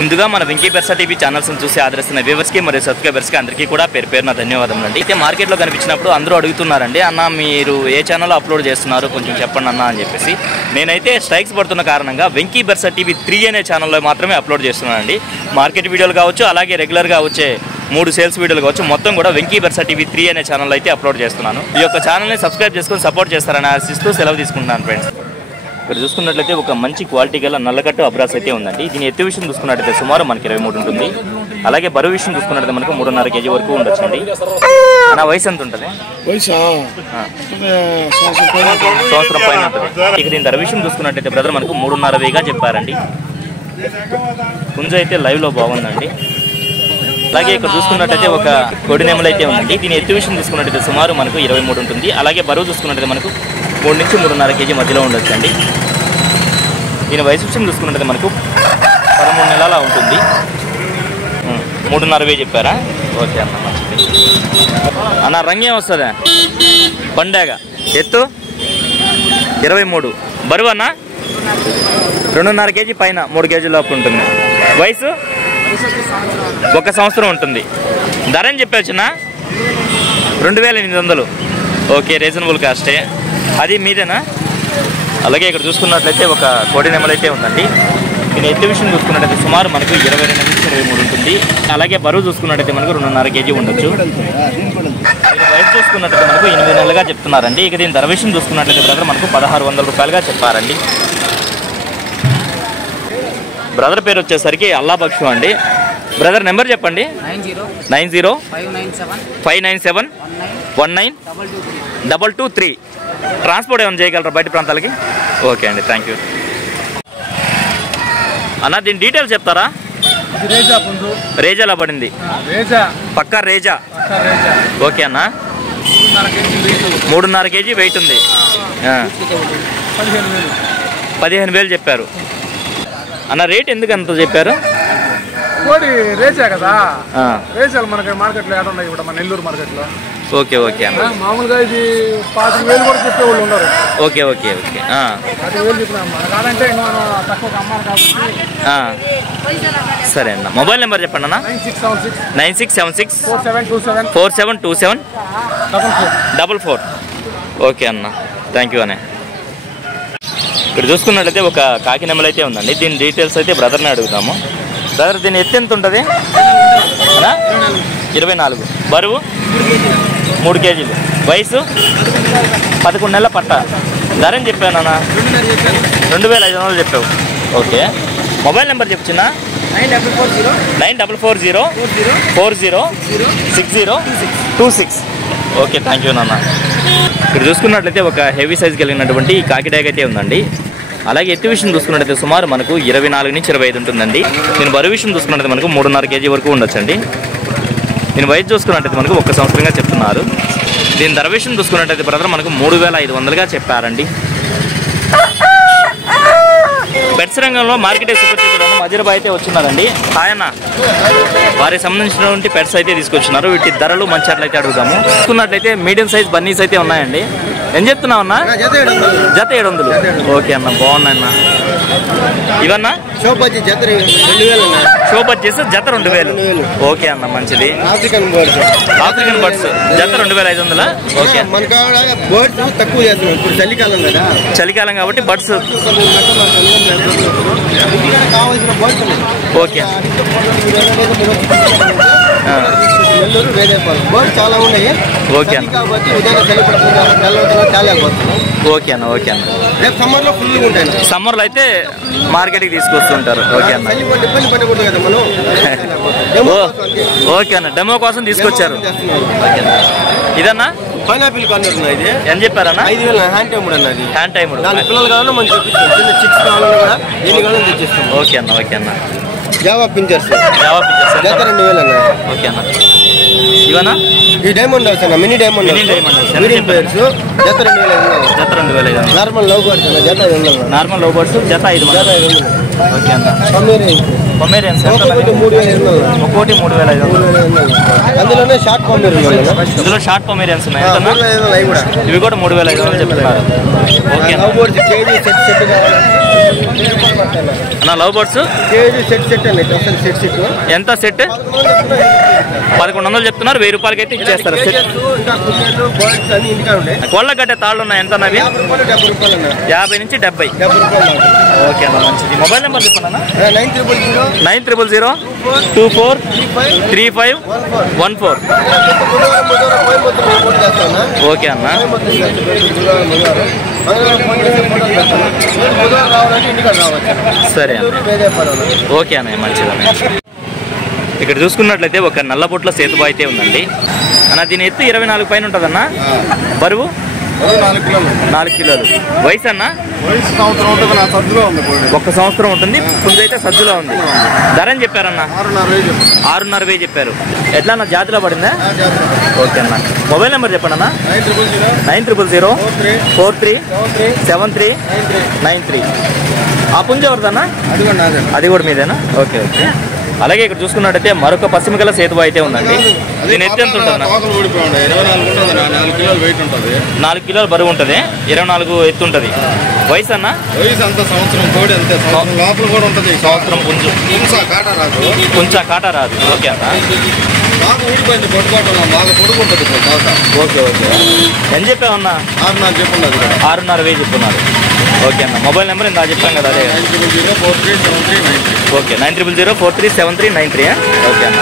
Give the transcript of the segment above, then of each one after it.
ముందుగా మన వెంకీ బెర్సా టీవీ ఛానల్స్ని చూసి ఆదరిస్తున్న వ్యూవర్స్కి మరియు సబ్స్క్రైబర్స్కి అందరికీ కూడా పేరున ధన్యవాదములు అండి. అయితే మార్కెట్లో కనిపించినప్పుడు అందరూ అడుగుతున్నారండి, అన్న మీరు ఏ ఛానల్లో అప్లోడ్ చేస్తున్నారు కొంచెం చెప్పండి అన్న అని చెప్పేసి. నేనైతే స్ట్రైక్స్ పడుతున్న కారణంగా వెంకీ బెర్సా టీవీ 3 అనే ఛానల్లో మాత్రమే అప్లోడ్ చేస్తున్నానండి. మార్కెట్ వీడియోలు కావచ్చు, అలాగే రెగ్యులర్గా వచ్చే 3 సేల్స్ వీడియోలు కావచ్చు, మొత్తం కూడా వెంకీ బెర్సా టీవీ 3 అనే ఛానల్లో అయితే అప్లోడ్ చేస్తున్నాను. ఈ యొక్క ఛానల్ని సబ్స్క్రైబ్ చేసుకొని సపోర్ట్ చేస్తారని ఆశిస్తూ సెలవు తీసుకుంటున్నాను ఫ్రెండ్స్. ఇక్కడ చూసుకున్నట్లయితే ఒక మంచి క్వాలిటీ గల నల్లకట్టు అబ్రాస్ అయితే ఉందండి. దీని ఎత్తు విషయం చూసుకున్నట్లయితే సుమారు మనకి 23 ఉంటుంది. అలాగే బరువు విషయం చూసుకున్నట్లయితే మనకు 3.5 kg వరకు ఉండొచ్చండి. నా వయసు ఎంత ఉంటుంది? సంవత్సరం పైన ఉంటుంది. ఇక దీని ధర విషయం చూసుకున్నట్లయితే బ్రదర్ మనకు 3.5 చెప్పారండి. పుంజ అయితే లైవ్లో బాగుందండి. అలాగే ఇక్కడ చూసుకున్నట్లయితే ఒక కొడి నెమలు అయితే ఉందండి. దీని ఎత్తు విషయం చూసుకున్నట్లయితే సుమారు మనకు 23 ఉంటుంది. అలాగే బరువు చూసుకున్నట్లయితే మనకు 3 నుంచి 3.5 kg మధ్యలో ఉండొచ్చండి. దీని వయసు విషయం చూసుకున్నట్లయితే మనకు 13 నెలల ఉంటుంది. 3.5 చెప్పారా? ఓకే అన్న, మంచిది అన్న. రంగేం వస్తుందా? పండగ. ఎత్తు 23. బరువు అన్న 2.5 kg పైన 3 kg లోపు ఉంటుంది. వయసు 1 సంవత్సరం ఉంటుంది. ధర అని చెప్పాచున్నా 2800. Okay, reasonable కాస్టే. అది మీదేనా? అలాగే ఇక్కడ చూసుకున్నట్లయితే ఒక కోడి నెమలు అయితే ఉందండి. దీని ఎత్తు విషయం చూసుకున్నట్లయితే సుమారు మనకు 22 నుంచి 23 ఉంటుంది. అలాగే బరువు చూసుకున్నట్లయితే మనకు 2.5 kg ఉండొచ్చు. దీని వయసు చూసుకున్నట్లయితే మనకు 8 నెలలుగా చెప్తున్నారండి. ఇక దీని ధర విషయం చూసుకున్నట్లయితే బ్రదర్ మనకు 1600 రూపాయలుగా చెప్పారండి. బ్రదర్ పేరు వచ్చేసరికి అల్లా బక్షు అండి. బ్రదర్ నెంబర్ చెప్పండి. 9059719223. ట్రాన్స్పోర్ట్ ఏమైనా చేయగలరా బయట ప్రాంతాలకి? ఓకే అండి, థ్యాంక్ యూ అన్న. దీని డీటెయిల్స్ చెప్తారా? రేజాలా పడింది, పక్కా రేజా. ఓకే అన్న. 3.5 kg వెయిట్ ఉంది. 15,000 చెప్పారు అన్న. రేట్ ఎందుకు అంత చెప్పారు? కోడి రేచా కదా, రేచాలు మనకి మార్కెట్లో ఏడ ఉన్నాయి ఇప్పుడు మన నెల్లూరు మార్కెట్లో. ఓకే ఓకే అన్న. మామూలుగా ఇది 25,000 కూడా చెప్పే వాళ్ళు ఉన్నారు. Okay okay okay. 25,000 చెప్పినా మన కాదంటే మనం తక్కువ అమ్మాలి కాబట్టి. సరే అన్న. మొబైల్ నెంబర్ చెప్పండి అన్న. 9676 4727 44. ఓకే అన్న, థ్యాంక్ యూ అన్న. ఇక్కడ చూసుకున్నట్లయితే ఒక కాకి నెమలు అయితే ఉందండి. దీని డీటెయిల్స్ అయితే బ్రదర్ని అడుగుతాము. బ్రదర్ దీని ఎత్తు ఎంత ఉంటుంది? 24. బరువు 3 kg. వయసు 11 నెలల పట్ట. ధర అని చెప్పాను అన్న 2500 చెప్పావు. ఓకే, మొబైల్ నెంబర్ చెప్తున్నా 9440406026. ఓకే, థ్యాంక్ యూ నాన్న. ఇక్కడ చూసుకున్నట్లయితే ఒక హెవీ సైజ్ కలిగినటువంటి కాకిడాగ్ అయితే ఉందండి. అలాగే ఎత్తు విషయం చూసుకున్నట్లయితే సుమారు మనకు 24 నుంచి 25 ఉంటుందండి. దీని బరువు విషయం చూసుకున్నట్లయితే మనకు 3.5 kg వరకు ఉండొచ్చండి. దీని వయసు చూసుకున్నట్లయితే మనకు 1 సంవత్సరంగా చెప్తున్నారు. దీని ధర విషయం చూసుకున్నట్లయితే బ్రదర్ మనకు 3500గా చెప్పారండి. పెట్స్ రంగంలో మార్కెట్ సుపరిచితులను మజిరబాయ్ అయితే వచ్చినారండి. ఆయన వారికి సంబంధించినటువంటి పెట్స్ అయితే తీసుకొచ్చినారు. వీటి ధరలు మంచి అట్లయితే అడుగుదాము. చూసుకున్నట్లయితే మీడియం సైజ్ బన్నీస్ అయితే ఉన్నాయండి. ఏం చెప్తున్నావు అన్న? జత 700. ఓకే అన్న, బాగున్నాయి అన్న. ఇవన్నా షోపచ్చేసి జత 2000. ఓకే అన్న, మంచిది. ఆఫ్రికన్ బర్డ్స్ జత 2500. ఓకే, చలికాలం కాబట్టి బర్డ్స్. ఓకే, చాలా ఉన్నాయి. ఓకే అన్న, ఓకే అన్న. ఓకే అన్న, సమ్మర్లో అయితే మార్కెట్కి తీసుకొస్తుంటారు. ఓకే అన్న. ఓకే అన్న, డెమో కోసం తీసుకొచ్చారు. ఇదన్నా పైనాపిల్ కార్నర్ ఇది ఏం చెప్పారన్నా? 5000 హ్యాండ్ టైమ్ అన్నది. హ్యాండ్ టైమ్ పిల్లలు కావాలన్నా మనం చిన్న చిక్స్ కావాలన్నా కూడా ఎన్ని కావాలని తెచ్చిస్తాం. ఓకే అన్న. ఓకే అన్న. జావా పించర్స్ జత 2000 అన్న. ఓకే అన్న. ఇవన్నా ఈ డైమండ్ హౌస్ అన్న, మినీ డైమండ్ హౌస్ జత 2000. నార్మల్ లవ్ బర్డ్స్ జత 500. నార్మల్ లవ్ బర్డ్స్ జత 500. ఓకే అన్న. పొమేరియన్స్ ఒక్కొక్కటి 3,500. ఒక్కోటి 3,500. అందులోనే షార్ట్ పొమేరియన్స్. ఇందులో షార్ట్ పొమేరియన్స్ ఉన్నాయి. ఇవి కూడా 3,500 చెప్తున్నారు. ఓకే అన్న. లవ్ బర్డ్స్ ఎంత సెట్? 1,100 చెప్తున్నారు. 1,000 రూపాయలకి అయితే ఇచ్చేస్తారు సెట్. కోళ్ళ గడ్డ తాళ్ళు ఉన్నాయి. ఎంత అన్నవి? 50 నుంచి 70. ఓకే అన్న, మంచిది. మొబైల్ నెంబర్ చెప్పండి. 9000243514. ఓకే అన్న. సరే ఓకే అన్న, మంచిదన్న. ఇక్కడ చూసుకున్నట్లయితే ఒక నల్లబొట్ల సేతుబా అయితే ఉందండి అన్న. దీని ఎత్తు 24 పైన ఉంటుందన్న. బరువు 4 కిలోలు. వయసు అన్న? 1 సంవత్సరం ఉంటుంది. పుంజు అయితే సజ్జులో ఉంది. ధర అని చెప్పారన్న? 6,500 చెప్పారు. ఎట్లా అన్న, జాతిలో పడిందా? ఓకే అన్న. మొబైల్ నెంబర్ చెప్పండి అన్న. 9000437393. ఆ పుంజు ఎవరిదన్నా? అది కూడా మీదేనా? Okay okay. అలాగే ఇక్కడ చూసుకున్నట్టయితే మరొక పశ్చిమ గల సేతువ అయితే ఉందండి. దీని ఎత్తు ఎంత ఉంటుంది? 4 కిలోలు బరువు ఉంటుంది. 24 ఎత్తు ఉంటుంది. వయసు అన్న? సంవత్సరం పుంజు. కొంచెం కాటా రాదు. ఓకే అన్న. Okay okay. ఎంత చెప్పామన్నా? 6,500 చెప్పున్నారు. ఓకే అన్న. మొబైల్ నెంబర్ ఇందా చెప్పాం కదా, అదే. ఓకే, 9000437393. ఓకే అన్న.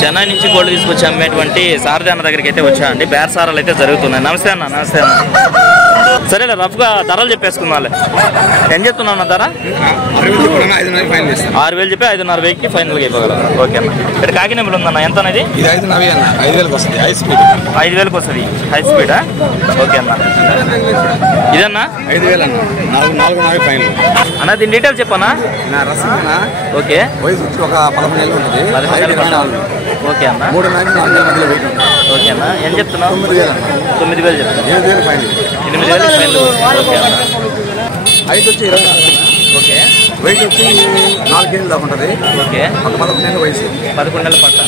చెన్నై నుంచి గోల్డ్ తీసుకొచ్చి అమ్మేటువంటి సారథి అన్న దగ్గరికి అయితే వచ్చా అండి. బేరసారాలు అయితే జరుగుతున్నాయి. నమస్తే అన్న. నమస్తే అన్న. సరేలే, రఫ్గా ధరలు చెప్పేసుకుందాం. ఏం చెప్తున్నావు అన్న ధర? 6,000 చెప్పి 5,500కి ఫైనల్గా ఇవ్వగలరు. ఓకే అన్న. ఇక్కడ కాకినాడలో ఉందన్న. ఎంత అనేది? 5,000 వస్తుంది. 5,000కి వస్తుంది. హై స్పీడా? ఓకే అన్న. ఇదన్నా 5,000 అన్న. 4,000 ఫైనల్ అన్న. దీని డీటెయిల్స్ చెప్పన్నా? ఓకే. వయసు ఒక 11 ఏళ్ళు ఉంటుంది. ఓకే అన్న. 3,000 మధ్యలో వెయిట్ ఉంటుంది. ఓకే అన్న. ఏం చెప్తున్నావు? 9,000 చెప్తున్నా. 7,000 ఫైనల్. 8,000 ఫైనల్. ఓకే అన్న. హైట్ వచ్చి 24. ఓకే. వెయిట్ వచ్చి 4 కేజీలు దాకా ఉంటుంది. ఓకే. 11 నెలల వయసు. 11 నెలల పట్ట.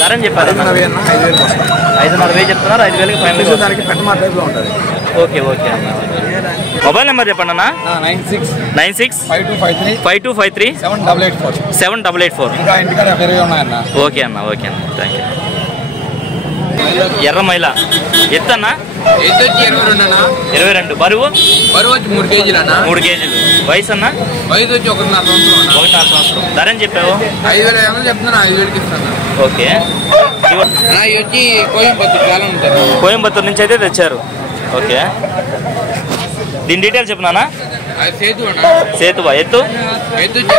ధర అని చెప్పారు? 5,000 వస్తుంది. 5,500 చెప్తున్నారు. 5,000కి ఫైనల్. దానికి పెద్దమా టైప్లో ఉంటుంది. ఓకే ఓకే అన్న. మొబైల్ నెంబర్ చెప్పండి అన్న. 965253 788478884. ఇంకా ఇంటికాడ పెరిగి ఉన్నాయన్న. ఓకే అన్న. ఓకే అన్న, థ్యాంక్ యూ. ఎర్రమైల ఎత్తు అన్న? ఎత్తు వచ్చి 22. బరువు? బరువు వచ్చి 3 కేజీలు అన్న. 3 కేజీలు. వయసు అన్న? వయసు వచ్చి 1,5 సంవత్సరం. 1,5 సంవత్సరం. ధర అని చెప్పావు? 5,000 చెప్తున్నా. 5,000కి ఇస్తాను. ఓకే. ఇవి వచ్చి కోయంబత్తూరు చాలా ఉంటారు. కోయంబత్తూరు నుంచి అయితే తెచ్చారు. ఓకే. దీని డీటెయిల్స్ చెప్పినానా? సేతువా. ఎత్తు? ఎత్తు వచ్చి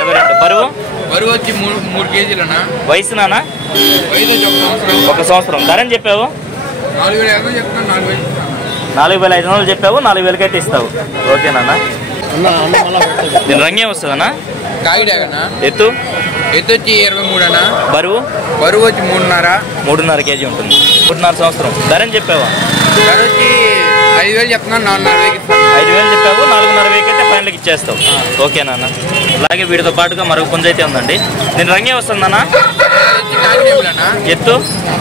22. బరువు? బరువు వచ్చి 3 కేజీలు అన్న. వయసు నానా? వయసు వచ్చి 1 సంవత్సరం. ధర అని చెప్పావు? 4,500 చెప్తున్నాను. 4,500 చెప్పావు. 4,000కి అయితే ఇస్తావు. ఓకేనా? దీని రంగే వస్తుందన్నా? కాగిడాగనా. ఎత్తు? ఎత్తు వచ్చి 23 అన్న. బరువు? బరువు వచ్చి 3.5 కేజీ ఉంటుంది. 3.5 సంవత్సరం. ధర అని చెప్పావా? ధర వచ్చి 5,000 చెప్తున్నాను. 4,500కి ఇస్తాను. 5,000 చెప్పావు. 4,500 అయితే ఫైనల్కి ఇచ్చేస్తావు. ఓకేనా? అలాగే వీటితో పాటుగా మరొక పుంజ అయితే ఉందండి. దీని రంగే వస్తుందన్నా? ఎత్తు?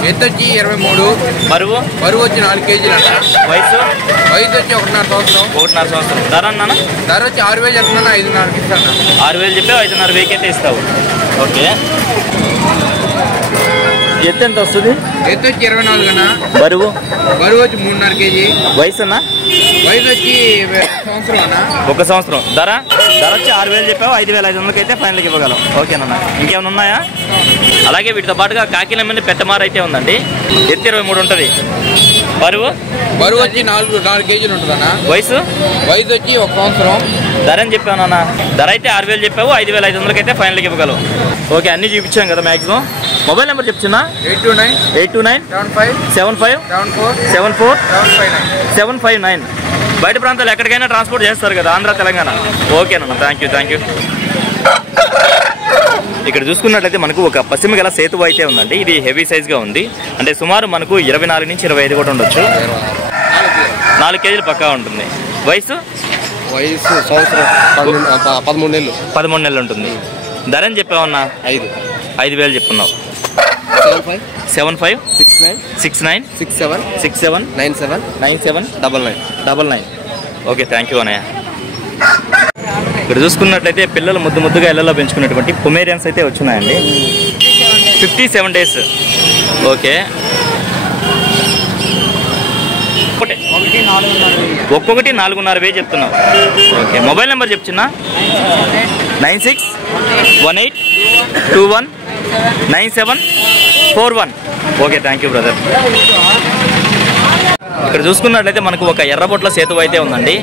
ఎత్తు వచ్చి 23. బరువు? బరువు వచ్చి 4 కేజీలు అన్న. వయసు? వయసు వచ్చి 1.5 సంవత్సరం. 1.5 సంవత్సరం. ధర అన్నా? ధర వచ్చి 6,000 చెప్తున్నాను. 5,500కి ఇస్తాను. 6,000 చెప్పావు. 5,500 అయితే ఇస్తావు. ఓకే. ఎత్తు ఎంత వస్తుంది? ఎత్తు వచ్చి 24 అన్న. బరువు? బరువు వచ్చి 3.5 కేజీ. వయసు అన్నా? వయసు వచ్చి 1 సంవత్సరం అన్న. 1 సంవత్సరం. ధర వచ్చి 6,000 చెప్పావు. 5,500 అయితే ఫైనల్కి ఇవ్వగలం. ఓకేనా? ఇంకేమైనా ఉన్నాయా? అలాగే వీటితో పాటుగా కాకినాడ మీద పెట్టమారు అయితే ఉందండి. ఎత్తు 23 ఉంటుంది. బరువు? బరువు వచ్చి 4 కేజీలు ఉంటుంది అన్న. వయసు? వయసు వచ్చి 1 సంవత్సరం. ధర అని చెప్పావు నాన్న? ధర అయితే 6,000 చెప్పావు. 5,500 అయితే ఫైనల్కి ఇవ్వగలవు. ఓకే, అన్నీ చూపించాం కదా మ్యాక్సిమం. మొబైల్ నెంబర్ చెప్తున్నా? 829757474759759. బయట ప్రాంతాలు ఎక్కడికైనా ట్రాన్స్పోర్ట్ చేస్తారు కదా, ఆంధ్ర తెలంగాణ. ఓకేనన్నా, థ్యాంక్ యూ. ఇక్కడ చూసుకున్నట్లయితే మనకు ఒక పశ్చిమ గల సేతువ అయితే ఉందండి. ఇది హెవీ సైజ్గా ఉంది. అంటే సుమారు మనకు 24 నుంచి 25 కూడా ఉండొచ్చు. 4 కేజీలు పక్కా ఉంటుంది. వయసు? వయసు సంవత్సరం 13 నెలలు 13 నెలలు ఉంటుంది. ధర అని చెప్పావన్నా? 5,000 చెప్పున్నావు. 75 69 67 97 99. ఓకే, థ్యాంక్ యూ అన్నయ్య. ఇక్కడ చూసుకున్నట్లయితే పిల్లలు ముద్దుగా ఇళ్లలో పెంచుకున్నటువంటి పొమేరియన్స్ అయితే వచ్చినాయండి. 57 days. ఓకే, ఒక్కొక్కటి 4,500 చెప్తున్నావు. ఓకే, మొబైల్ నెంబర్ చెప్తున్నా? 9618219741. Okay, thank you brother. ఇక్కడ చూసుకున్నట్లయితే మనకు ఒక ఎర్రబొట్ల సేతు అయితే ఉందండి.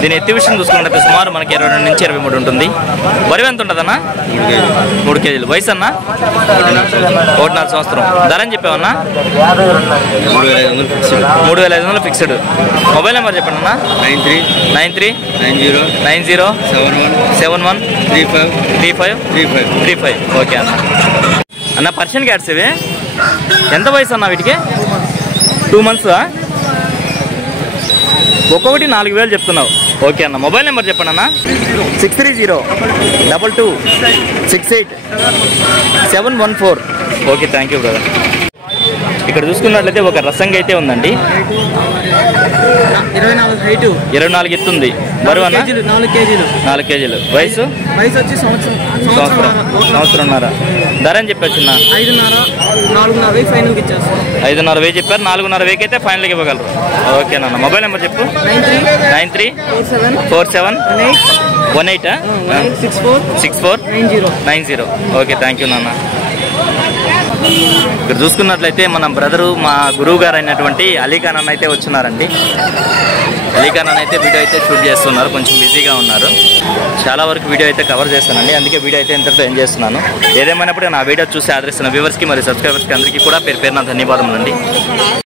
దీని ఎత్తి విషయం చూసుకున్నట్లయితే సుమారు మనకి 22 నుంచి 23 ఉంటుంది. బరువు ఎంత ఉంటుందన్నా? 3 kg. వయసు అన్నా? 1.5 సంవత్సరం. ధర అని చెప్పావన్నా? 3,500 ఫిక్స్డ్. మొబైల్ నెంబర్ చెప్పండి అన్న? 9390713535. ఓకే అన్న. పర్షియన్ క్యాట్స్ ఇవి ఎంత వయసు అన్న వీటికి? 2 months. ఒక్కొక్కటి 4,000 చెప్తున్నావు. ఓకే అన్న. మొబైల్ నెంబర్ చెప్పండి అన్న? 6302268714. Okay, thank you brother. ఇక్కడ చూసుకున్నట్లయితే ఒక రసంగా అయితే ఉందండి. 24 ఎత్తుంది. బరువు అన్న? 4 kg. వయసు వచ్చి సంవత్సరంన్నర. ధర అని చెప్పొచ్చున్నా? 5,500 చెప్పారు. 4,500 అయితే ఫైనల్గా ఇవ్వగలరు. ఓకేనన్న. మొబైల్ నెంబర్ చెప్పు? 9347186490. ఓకే, థ్యాంక్ యూ నాన్న. ఇక్కడ చూసుకున్నట్లయితే మన బ్రదరు, మా గురువు గారు అయినటువంటి అలీఖాన్ అన్న అయితే వచ్చినారండి. అలీఖాన్ అన్న అయితే వీడియో అయితే షూట్ చేస్తున్నారు. కొంచెం బిజీగా ఉన్నారు. చాలా వరకు వీడియో అయితే కవర్ చేస్తానండి. అందుకే వీడియో అయితే ఇంతటితో ఎండ్ చేస్తున్నాను. ఏదేమైనప్పుడు నా వీడియో చూసి ఆదరిస్తున్న వ్యూవర్స్కి మరియు సబ్స్క్రైబర్స్కి అందరికీ కూడా పేరు పేరున ధన్యవాదములండి.